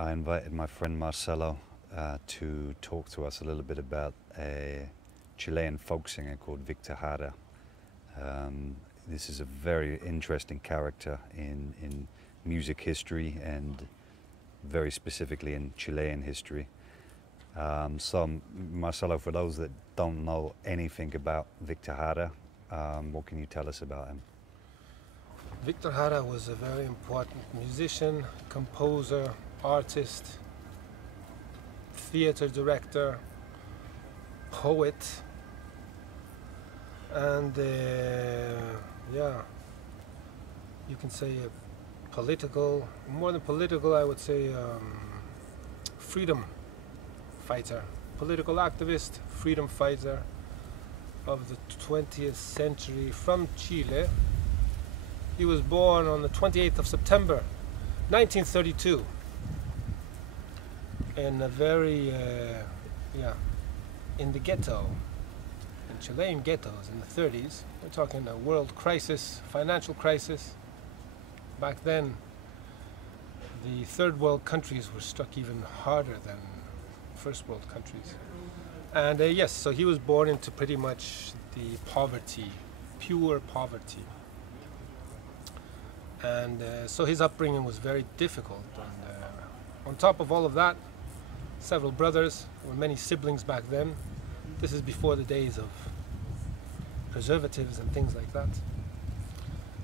I invited my friend Marcelo to talk to us a little bit about a Chilean folk singer called Víctor Jara. This is a very interesting character in music history and very specifically in Chilean history. So Marcelo, for those that don't know anything about Víctor Jara, what can you tell us about him? Víctor Jara was a very important musician, composer, artist, theater director, poet, and yeah, you can say political, more than political, I would say freedom fighter, political activist, freedom fighter of the 20th century from Chile. He was born on the 28th of September 1932 in a very in the ghetto, in Chilean ghettos in the 30s. We're talking a world crisis, financial crisis. Back then the third world countries were struck even harder than first world countries. And yes, so he was born into pretty much the poverty, pure poverty. And so his upbringing was very difficult. And on top of all of that, several brothers, there were many siblings back then. This is before the days of preservatives and things like that.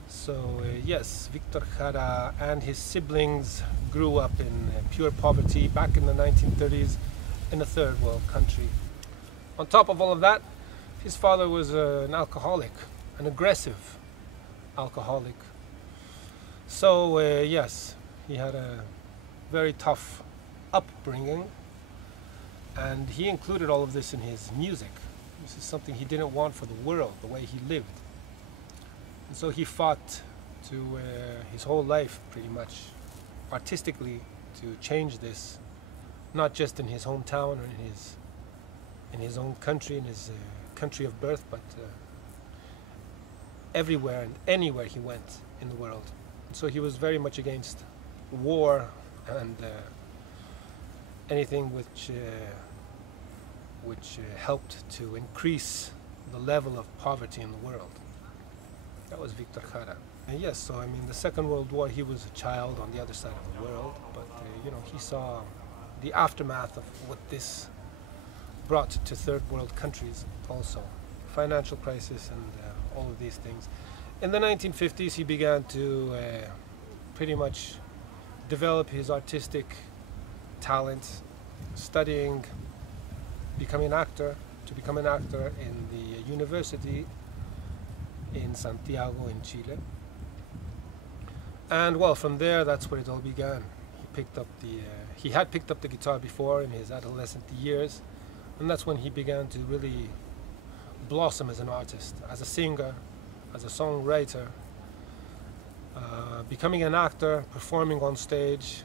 So yes, Víctor Jara and his siblings grew up in pure poverty back in the 1930s in a third world country. On top of all of that, his father was an alcoholic, an aggressive alcoholic. So yes, he had a very tough upbringing, and he included all of this in his music. This is something he didn't want for the world, the way he lived. And so he fought to his whole life, pretty much, artistically, to change this, not just in his hometown or in his own country, in his country of birth, but everywhere and anywhere he went in the world. So he was very much against war and anything which helped to increase the level of poverty in the world. That was Víctor Jara. And yes, so I mean, the Second World War, he was a child on the other side of the world, but you know, he saw the aftermath of what this brought to third world countries also. Financial crisis and all of these things. In the 1950s, he began to pretty much develop his artistic talent, studying, becoming an actor, to become an actor in the university in Santiago in Chile. And well, from there, that's where it all began. He had picked up the guitar before in his adolescent years, and that's when he began to really blossom as an artist, as a singer, as a songwriter, becoming an actor, performing on stage,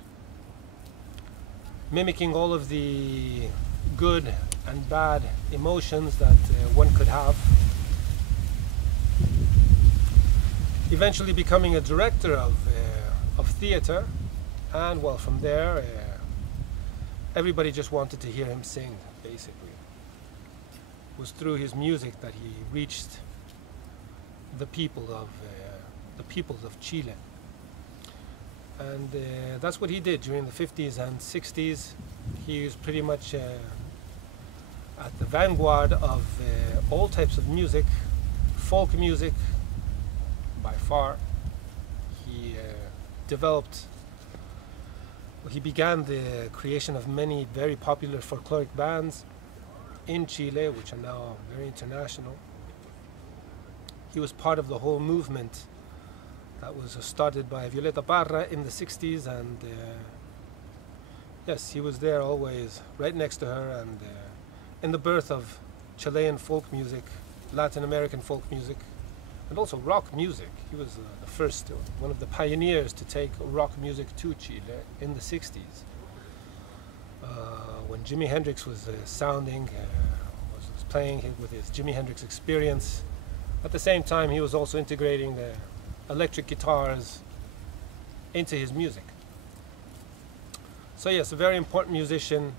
mimicking all of the good and bad emotions that one could have. Eventually becoming a director of theater, and well, from there, everybody just wanted to hear him sing, basically. It was through his music that he reached the peoples of Chile. And that's what he did during the 50s and 60s. He was pretty much at the vanguard of all types of music, folk music by far. He began the creation of many very popular folkloric bands in Chile, which are now very international. He was part of the whole movement that was started by Violeta Parra in the 60s, and yes, he was there always, right next to her, and in the birth of Chilean folk music, Latin American folk music, and also rock music. He was the first, one of the pioneers to take rock music to Chile in the 60s. When Jimi Hendrix was was playing with his Jimi Hendrix Experience, at the same time he was also integrating the electric guitars into his music. So yes, a very important musician,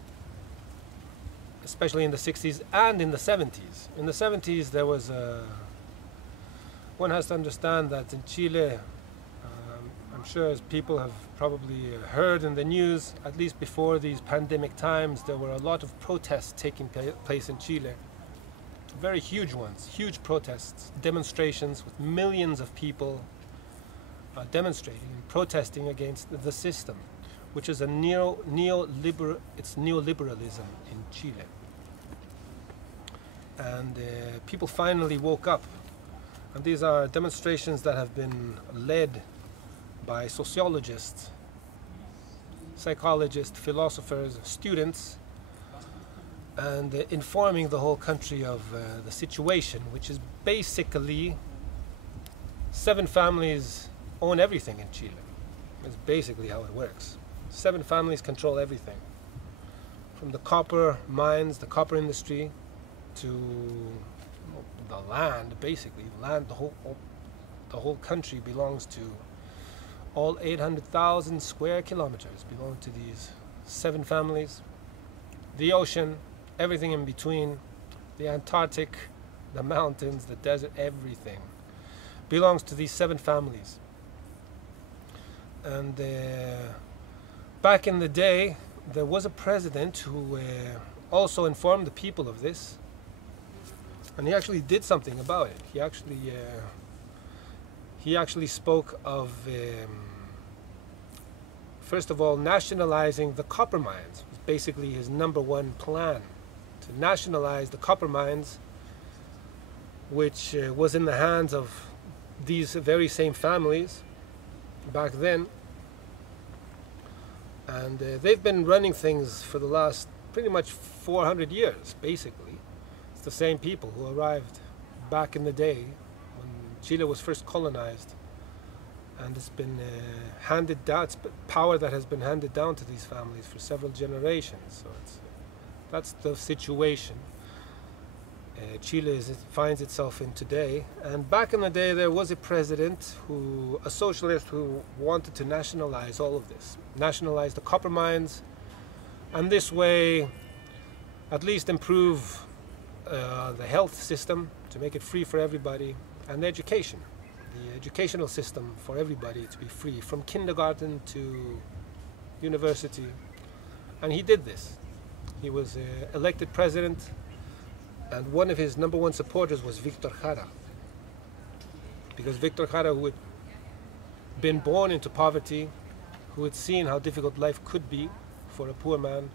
especially in the 60s and in the 70s. In the 70s there was one has to understand that in Chile, I'm sure as people have probably heard in the news, at least before these pandemic times, there were a lot of protests taking place in Chile. Very huge ones, huge protests, demonstrations with millions of people demonstrating and protesting against the system, which is a neoliberalism in Chile. And people finally woke up. And these are demonstrations that have been led by sociologists, psychologists, philosophers, students, and informing the whole country of the situation, which is basically 7 families own everything in Chile. That's basically how it works. 7 families control everything, from the copper mines, the copper industry, to the land. Basically, land, the whole country belongs to all 800,000 square kilometers belong to these 7 families. The ocean, everything in between, the Antarctic, the mountains, the desert, everything belongs to these 7 families. And back in the day, there was a president who also informed the people of this, and he actually did something about it. He actually spoke of first of all nationalizing the copper mines. It was basically his #1 plan, to nationalize the copper mines, which was in the hands of these very same families back then. And they've been running things for the last pretty much 400 years, basically. It's the same people who arrived back in the day when Chile was first colonized. And it's been handed down, it's power that has been handed down to these families for several generations. So that's the situation Chile finds itself in today. And back in the day, there was a president, a socialist, who wanted to nationalize all of this, nationalize the copper mines, and this way at least improve the health system, to make it free for everybody, and the educational system for everybody to be free, from kindergarten to university. And he did this. He was elected president, and one of his #1 supporters was Víctor Jara. Because Víctor Jara, who had been born into poverty, who had seen how difficult life could be for a poor man,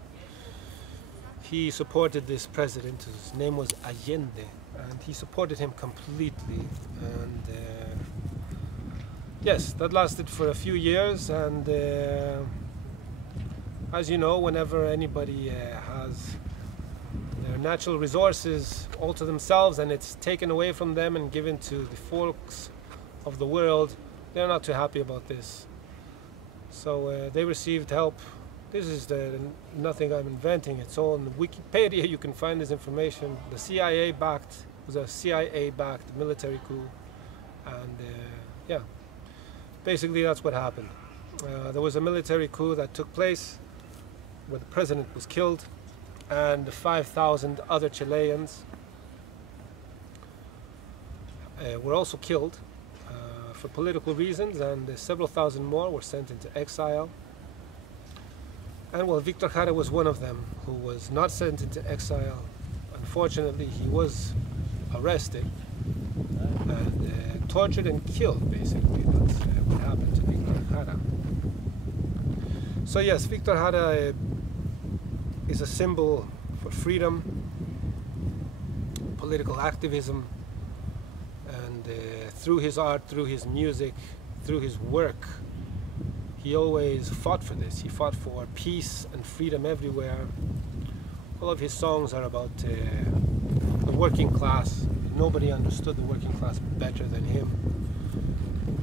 he supported this president, whose name was Allende, and he supported him completely. And yes, that lasted for a few years, and as you know, whenever anybody has their natural resources all to themselves and it's taken away from them and given to the folks of the world, they're not too happy about this. So they received help. This is nothing I'm inventing. It's all on Wikipedia. You can find this information. The CIA was a CIA-backed military coup, and yeah, basically that's what happened. There was a military coup that took place where the president was killed, and 5,000 other Chileans were also killed for political reasons, and several thousand more were sent into exile. And well, Víctor Jara was one of them who was not sent into exile. Unfortunately, he was arrested and tortured and killed, basically. That's what happened to Víctor Jara. So yes, Víctor Jara is a symbol for freedom, political activism, and through his art, through his music, through his work, he always fought for this. He fought for peace and freedom everywhere. All of his songs are about the working class. Nobody understood the working class better than him.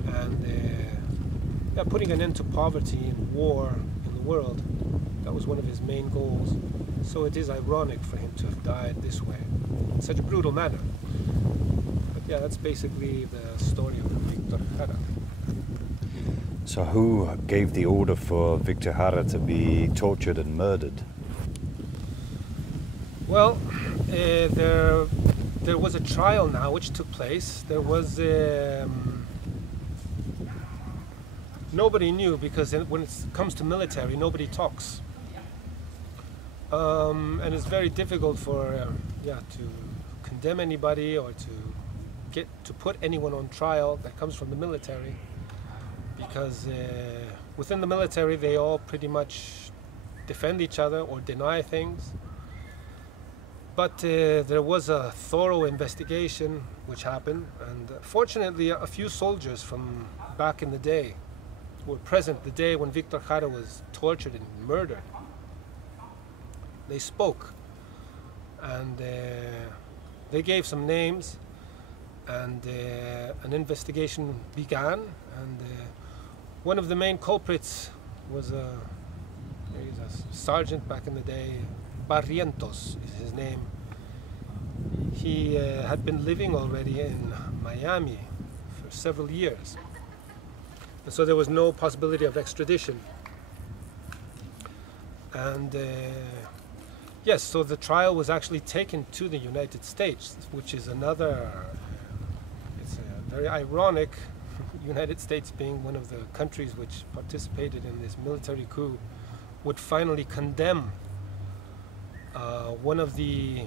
And yeah, putting an end to poverty and war in the world, that was one of his main goals. So it is ironic for him to have died this way, in such a brutal manner. But yeah, that's basically the story of Víctor Jara. So who gave the order for Víctor Jara to be tortured and murdered? Well, there was a trial now which took place. There was nobody knew, because when it comes to military, nobody talks, and it's very difficult for to condemn anybody or to put anyone on trial that comes from the military, because within the military they all pretty much defend each other or deny things. But there was a thorough investigation which happened, and fortunately a few soldiers from back in the day were present the day when Víctor Jara was tortured and murdered. They spoke, and they gave some names, and an investigation began, and one of the main culprits was he's a sergeant back in the day. Barrientos is his name. He had been living already in Miami for several years, and so there was no possibility of extradition. And yes, so the trial was actually taken to the United States, which is another, it's very ironic, United States being one of the countries which participated in this military coup, would finally condemn one of the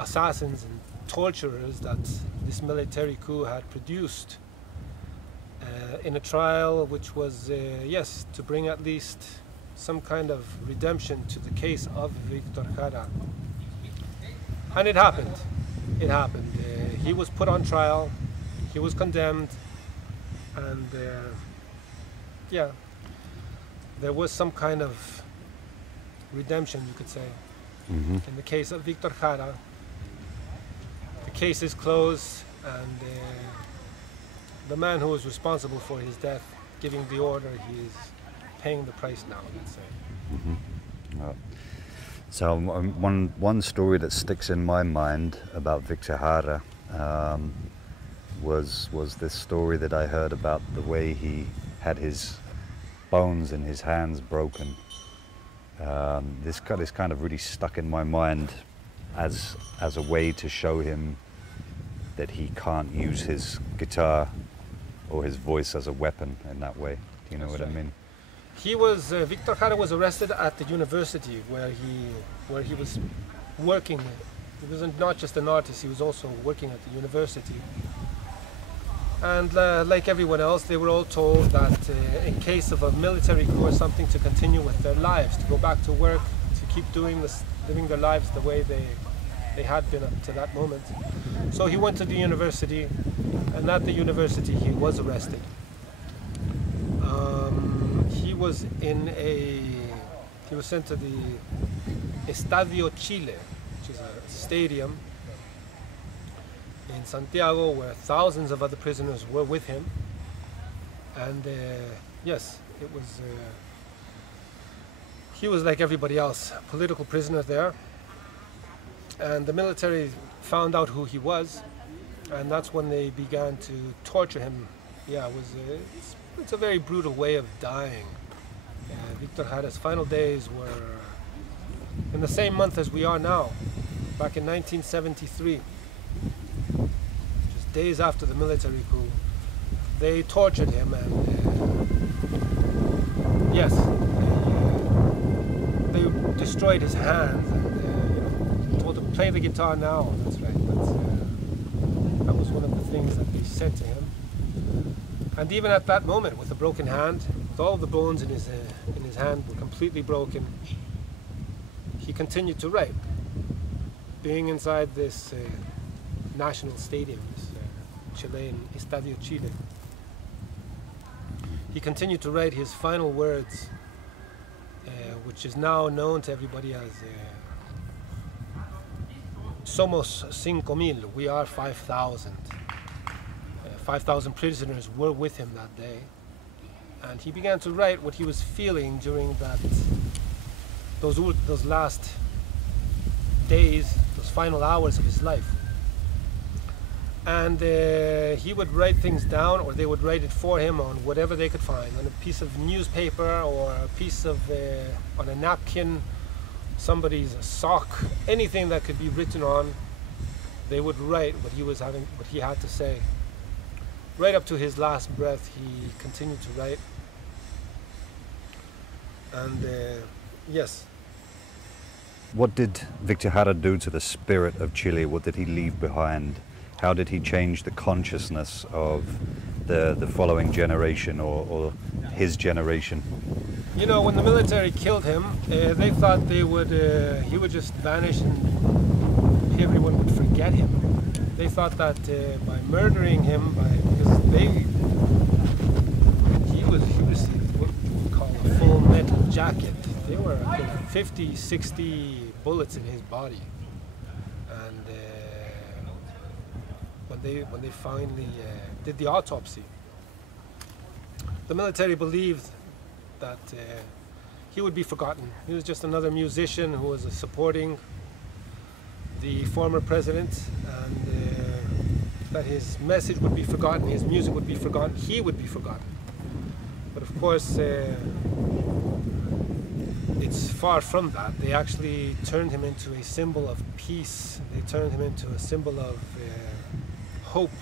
assassins and torturers that this military coup had produced in a trial which was, yes, to bring at least some kind of redemption to the case of Víctor Jara. And it happened. It happened. He was put on trial, he was condemned, and yeah, there was some kind of redemption, you could say. Mm-hmm. In the case of Víctor Jara, the case is closed, and the man who was responsible for his death, giving the order, he is paying the price now, let's say. Mm-hmm. So one story that sticks in my mind about Víctor Jara was this story that I heard about the way he had his bones in his hands broken. This kind of really stuck in my mind as a way to show him that he can't use his guitar or his voice as a weapon in that way. Do you know what I mean? He was Víctor Jara was arrested at the university where he was working. He was not just an artist; he was also working at the university. And like everyone else, they were all told that in case of a military coup or something, to continue with their lives, to go back to work, to keep doing this, living their lives the way they had been up to that moment. So he went to the university, and at the university he was arrested. He was sent to the Estadio Chile, which is a stadium in Santiago, where thousands of other prisoners were with him. And yes, it was he was like everybody else, a political prisoner there, and the military found out who he was, and that's when they began to torture him. Yeah, it's a very brutal way of dying. Víctor Jara's final days were in the same month as we are now, back in 1973. Days after the military coup, they tortured him, and yes, they destroyed his hands, and told him, play the guitar now. That's right. That was one of the things that they said to him. And even at that moment, with a broken hand, with all the bones in his hand were completely broken, he continued to write, being inside this national stadium, this Chilean Estadio Chile. He continued to write his final words, which is now known to everybody as Somos 5,000, we are 5,000. 5,000 prisoners were with him that day, and he began to write what he was feeling during those last days, those final hours of his life. And he would write things down, or they would write it for him on whatever they could find, on a piece of newspaper or a piece of on a napkin, somebody's sock, anything that could be written on. They would write what he had to say. Right up to his last breath, he continued to write. And yes. What did Víctor Jara do to the spirit of Chile? What did he leave behind? How did he change the consciousness of the following generation or his generation? You know, when the military killed him, they thought he would just vanish and everyone would forget him. They thought that by murdering him, because he was what we call a full metal jacket. There were 50, 60 bullets in his body, and when they finally did the autopsy, the military believed that he would be forgotten. He was just another musician who was supporting the former president, and that his message would be forgotten, his music would be forgotten, he would be forgotten. But of course, it's far from that. They actually turned him into a symbol of peace. They turned him into a symbol of hope.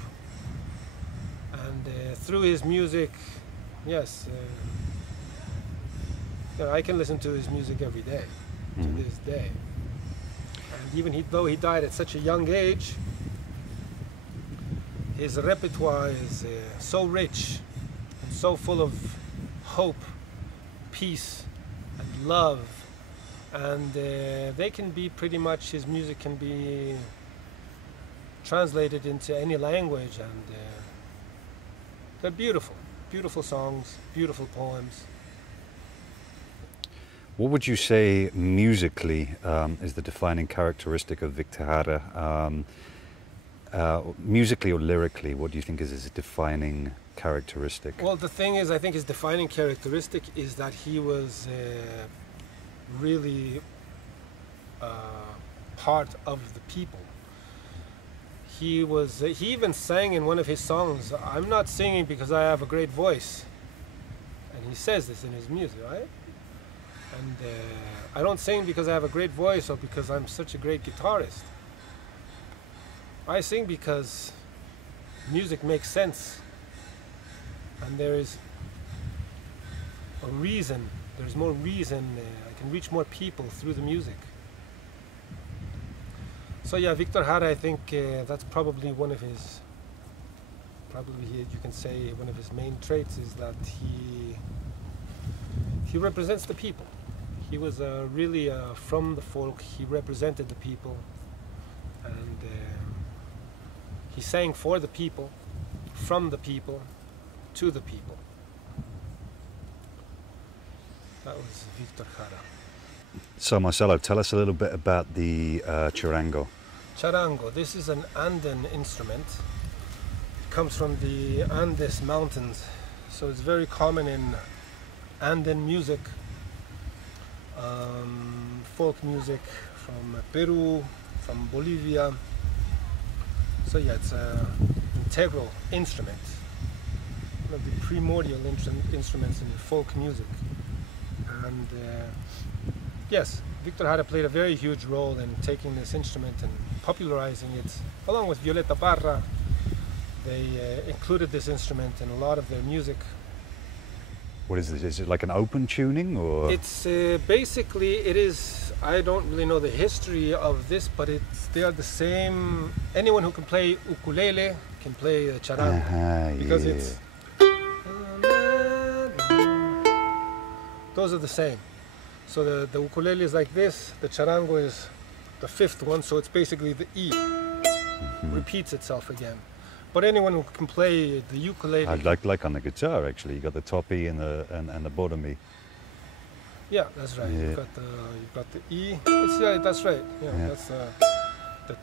And through his music, yes, you know, I can listen to his music every day, to this day. And even though he died at such a young age, his repertoire is so rich and so full of hope, peace, and love, and they can be pretty much, his music can be translated into any language, and they're beautiful, beautiful songs, beautiful poems. What would you say musically is the defining characteristic of Víctor Jara? Musically or lyrically, what do you think is his defining characteristic? Well, the thing is, I think his defining characteristic is that he was really part of the people. He even sang in one of his songs, "I'm not singing because I have a great voice." And he says this in his music, right? And I don't sing because I have a great voice or because I'm such a great guitarist. I sing because music makes sense. And there is a reason, there's more reason, I can reach more people through the music. So yeah, Víctor Jara, I think that's probably one of his, you can say one of his main traits is that he represents the people. He was really from the folk, he represented the people, and he sang for the people, from the people, to the people. That was Víctor Jara. So Marcelo, tell us a little bit about the charango. Charango, this is an Andean instrument. It comes from the Andes mountains, so it's very common in Andean music, folk music from Peru, from Bolivia. So yeah, it's an integral instrument, one of the primordial instruments in folk music. And yes, Víctor Jara played a very huge role in taking this instrument and popularizing it, along with Violeta Parra. They included this instrument in a lot of their music. What is this? Is it like an open tuning, or? It's basically, it is, I don't really know the history of this, but they are the same. Anyone who can play ukulele can play charango, because it's, those are the same. So the ukulele is like this, the charango is the fifth one, so it's basically the E, repeats itself again. But anyone who can play the ukulele... I'd like on the guitar, actually. You got the top E and the bottom E. Yeah, that's right. Yeah. You've got the E. Yeah, that's right. Yeah. That's the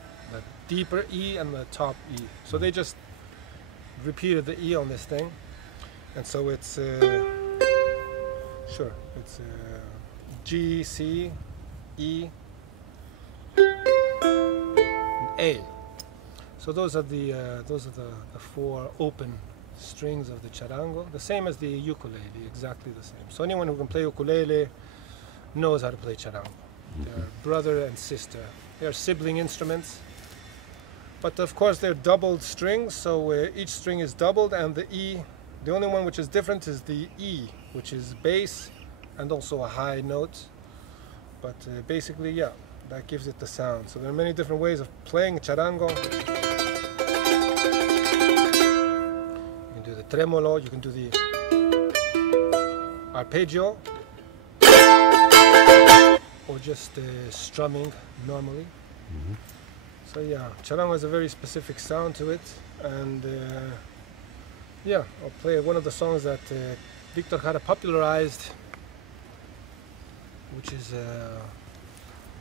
deeper E and the top E. So they just repeated the E on this thing, and so it's it's G, C, E, and A. So those are the four open strings of the charango, the same as the ukulele, exactly the same. So anyone who can play ukulele knows how to play charango. They're brother and sister. They're sibling instruments, but of course they're doubled strings, so each string is doubled, and the only one which is different is the E, which is bass and also a high note. But basically, yeah, that gives it the sound. So there are many different ways of playing charango. Tremolo, you can do the arpeggio, or just strumming normally. So yeah, charango has a very specific sound to it, and yeah, I'll play one of the songs that Víctor Jara popularized, which is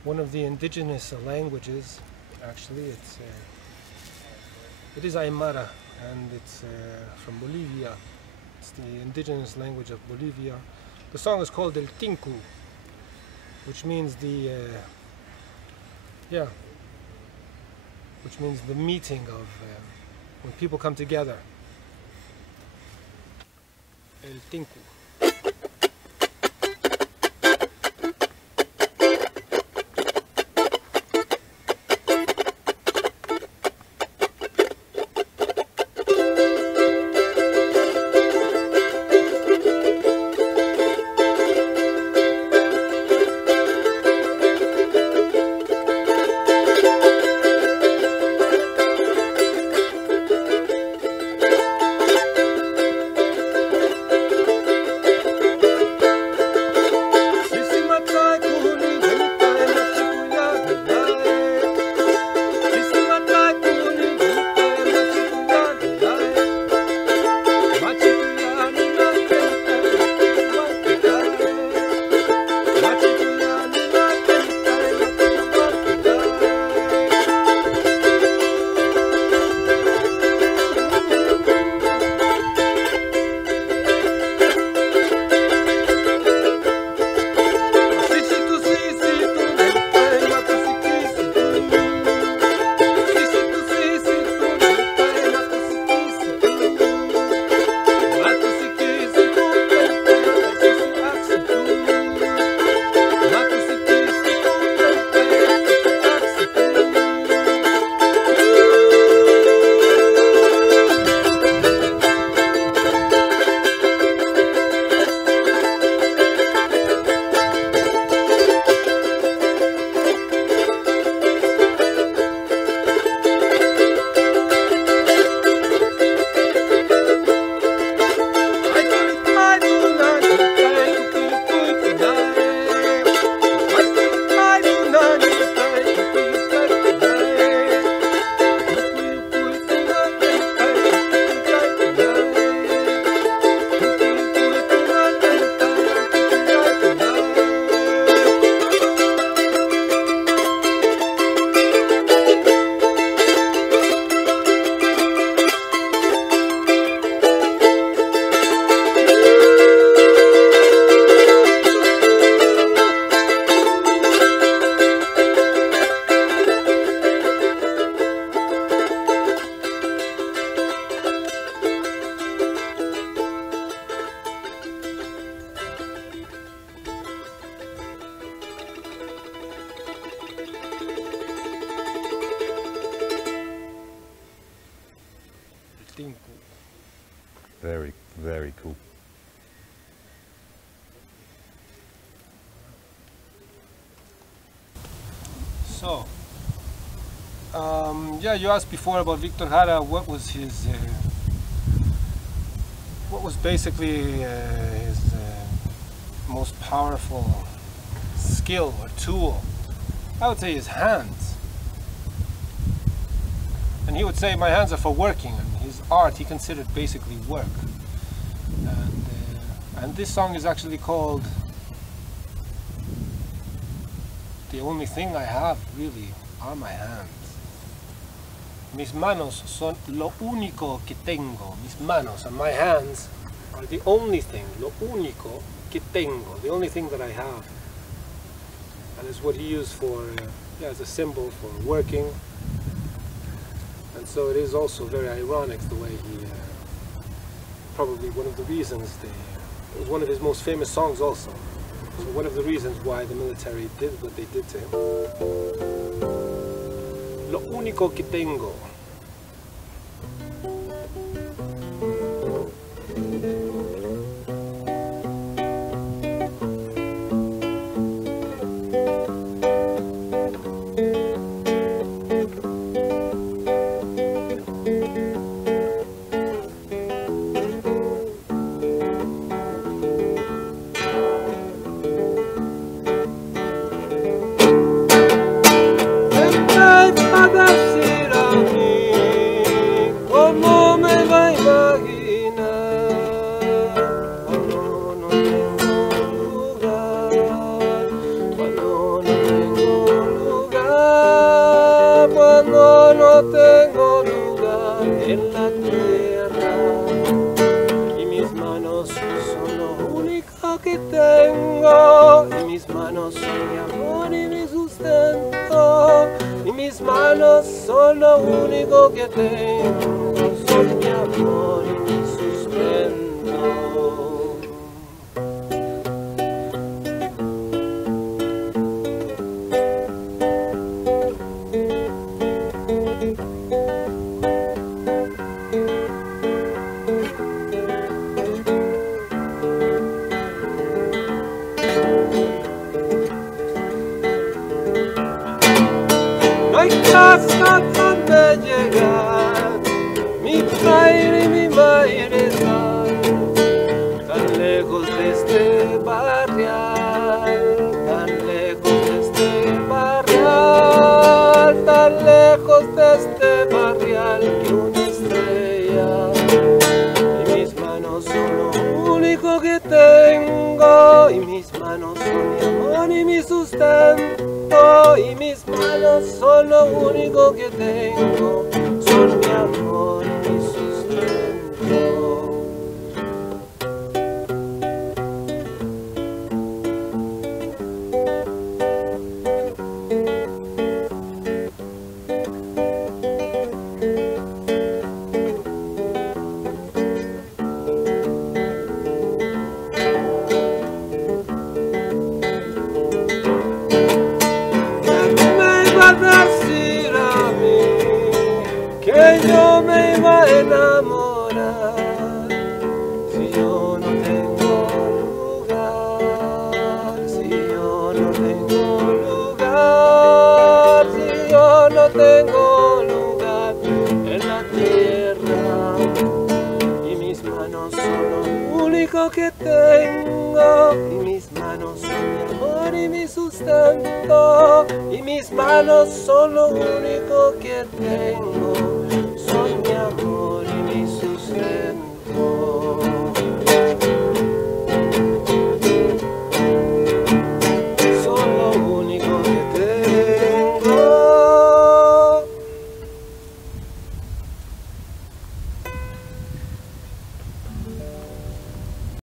one of the indigenous languages. Actually, it is Aymara, and it's from Bolivia. It's the indigenous language of Bolivia. The song is called El Tinku, which means which means the meeting of when people come together. El Tinku. Very, very cool. So, yeah, you asked before about Víctor Jara. What was his? What was basically his most powerful skill or tool? I would say his hands. And he would say, my hands are for working, and his art he considered basically work. And this song is actually called The Only Thing I Have Really Are My Hands. Mis manos son lo único que tengo. Mis manos and my hands are the only thing, lo único que tengo, the only thing that I have. And it's what he used for, as a symbol for working. And so it is also very ironic the way he, probably one of the reasons, it was one of his most famous songs also. So one of the reasons why the military did what they did to him. Lo único que tengo. No tengo lugar en la tierra y mis manos son lo único que tengo, y mis manos son mi amor y mi sustento, y mis manos son lo único que tengo, son mi amor y mi sustento. No hay casa donde llegar, mi padre y mi madre están tan lejos de este barrial, tan lejos de este barrial, tan lejos de este barrial que una estrella. Y mis manos son lo único que tengo, y mis manos son mi amor y mi sustento, y mis manos son lo único que tengo, son mi amor y mi sustento. Decir a mí que yo me iba a enamorar, si yo no tengo lugar, si yo no tengo lugar, si yo no tengo lugar en la tierra, y mis manos son lo único que tengo, y mis manos son mi amor y mi sustento, y mis manos son lo único que tengo,